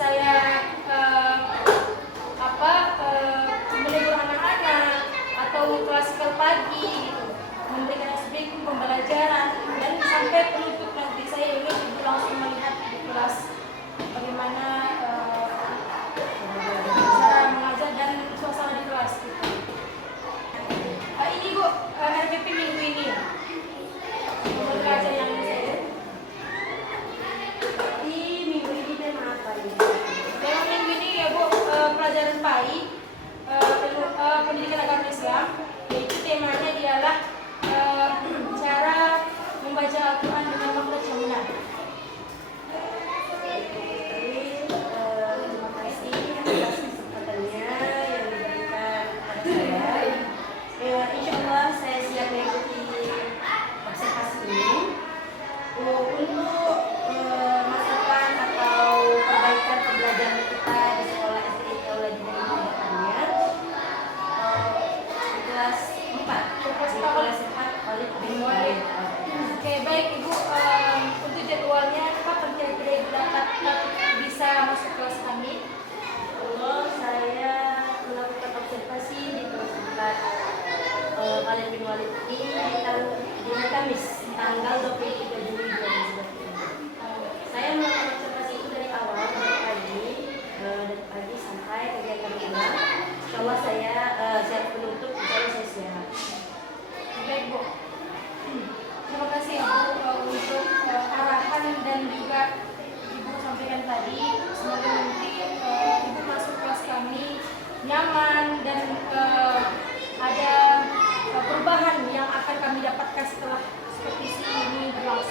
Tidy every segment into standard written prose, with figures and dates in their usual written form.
saya menegur anak-anak atau klasikal pagi gitu, memberikan speaking pembelajaran, dan sampai penutup nanti saya ini ibu langsung melihat di kelas bagaimana cara mengajar dan suasana di kelas gitu. Ini Bu, RPP minggu ini belajar yang saya di minggu ini tema apa ini? dalam minggu ini ya Bu, pelajaran PAI, pendidikan agama Islam, yaitu temanya ialah cara membaca Al-Quran dengan makhraj yang benar. Terima kasih atas kesempatannya yang diberikan kepada saya. Insya Allah saya siap mengikuti observasi ini. Untuk masukan atau perbaikan pembelajaran kita di sekolah SD Aula Jidani ke depannya, kelas 4 Khalid bin Walid. Oke, baik Ibu, untuk jadwalnya kapan kira-kira Ibu dapat bisa masuk kelas kami? Allah, saya melakukan observasi di kelas 4 Khalid bin Walid ini di Kamis tanggal 23 Juli 2020. Saya melakukan observasi itu dari awal dari pagi sampai kegiatan pulang. Insya Allah saya siap penutup, insya Allah saya siap. Baik Bu, terima kasih Ibu untuk arahan dan juga Ibu sampaikan tadi. Semoga nanti Ibu masuk kelas kami nyaman dan ada perubahan yang akan kami dapatkan setelah kompetisi ini berlangsung.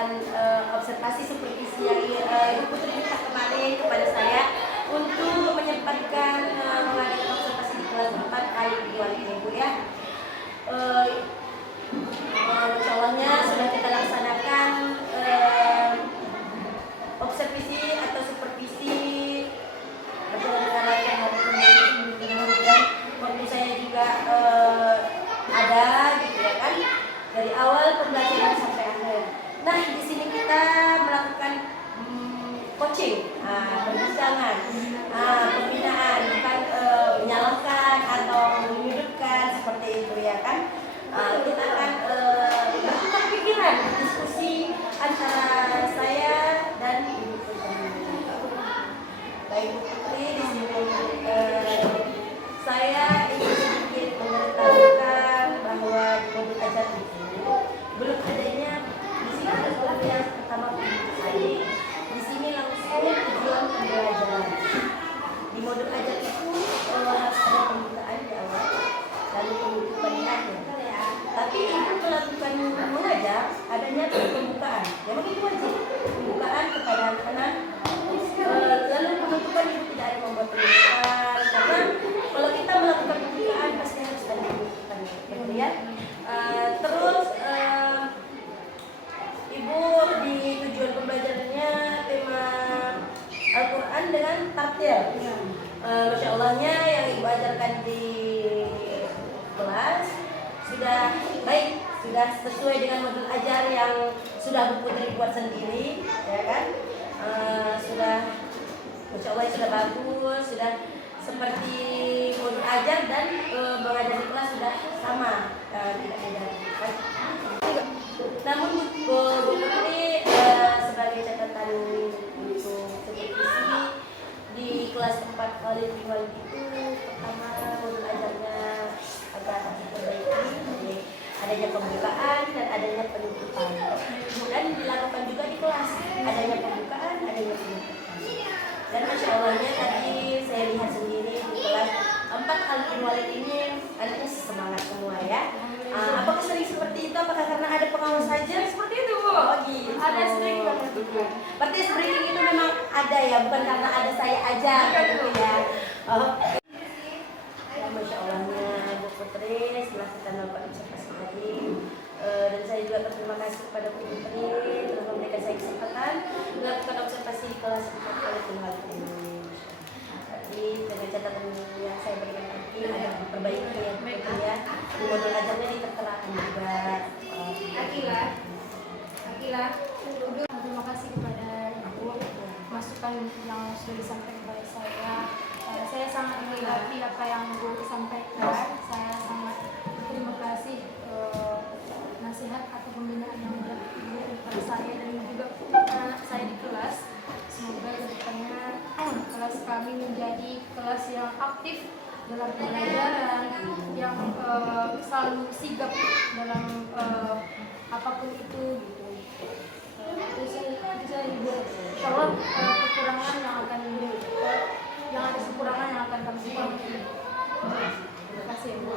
melakukan observasi supervisi yang Ibu Putri minta kemarin kepada saya untuk menyempatkan mengadakan observasi di kelas 4 kali kedua Ibu ya. Insya Allahnya sudah kita laksanakan observasi atau supervisi berjalan dengan lancar hari ini, dan waktu saya juga ada gitu ya kan, dari awal pembelajaran sampai akhir. Nah di sini kita melakukan coaching, perbincangan, pembinaan, bukan menyalahkan atau menyudutkan seperti itu ya kan. Kita akan bertukar pikiran, diskusi antara saya dan Ibu Putri. Baik Ibu Putri, di sini saya ingin sedikit memberitahukan bahwa di modul ajar itu belum adanya di sini ada yang pertama kali. Di sini langsung tujuan pembelajaran. Di modul ajar itu harus ada pembukaan di awal, lalu penutupan di akhir. Tapi Ibu melakukan mengajar adanya pembukaan. Memang itu wajib pembukaan kepada anak-anak. Lalu penutupan Ibu tidak ada membuat penutupan, karena kalau kita melakukan pembukaan pasti harus ada penutupan, gitu ya. Terus Ibu di tujuan pembelajarannya tema Al-Quran dengan tartil. Masya Allahnya yang Ibu ajarkan di kelas sudah baik, sudah sesuai dengan modul ajar yang sudah Bu Putri buat sendiri, ya kan? Sudah, Masya Allah sudah bagus, sudah seperti modul ajar dan mengajar di kelas sudah sama, tidak beda. Namun Bu Putri sebagai catatan untuk supervisi di kelas 4 kali Walid itu, pertama modul ajarnya agak diperbaiki, adanya pembukaan dan adanya penutupan, dan dilakukan juga di kelas adanya pembukaan, adanya penutupan. Dan Masya Allahnya tadi saya lihat sendiri di kelas 4 kali Walid ini anaknya semangat semua ya. Apakah sering seperti itu? Apakah karena ada pengawas saja seperti itu Bu? Oh gitu. Ada sering banget. Berarti sering itu memang ada ya, bukan karena ada saya aja gitu ya. Masya Allahnya Bu Putri, setelah kita melakukan observasi tadi, dan saya juga berterima kasih kepada Bu Putri telah memberikan saya kesempatan melakukan observasi di kelas 4 kali tunggal ini. Jadi dengan catatan yang saya berikan tadi ada perbaikan ya Bu Putri ya. Di modul ajarnya diterterakan juga. Akila, terima kasih kepada Ibu masukan yang sudah disampaikan kepada saya. Saya sangat menghargai apa yang Ibu sampaikan. Saya sangat terima kasih nasihat atau pembinaan yang diberikan kepada saya dan juga anak saya di kelas. Semoga kedepannya kelas kami menjadi kelas yang aktif dalam pembelajaran, yang selalu sigap dalam apapun itu gitu. Itu saya buat kalau kekurangan yang ada kekurangan yang akan kami perbaiki. Terima kasih Bu.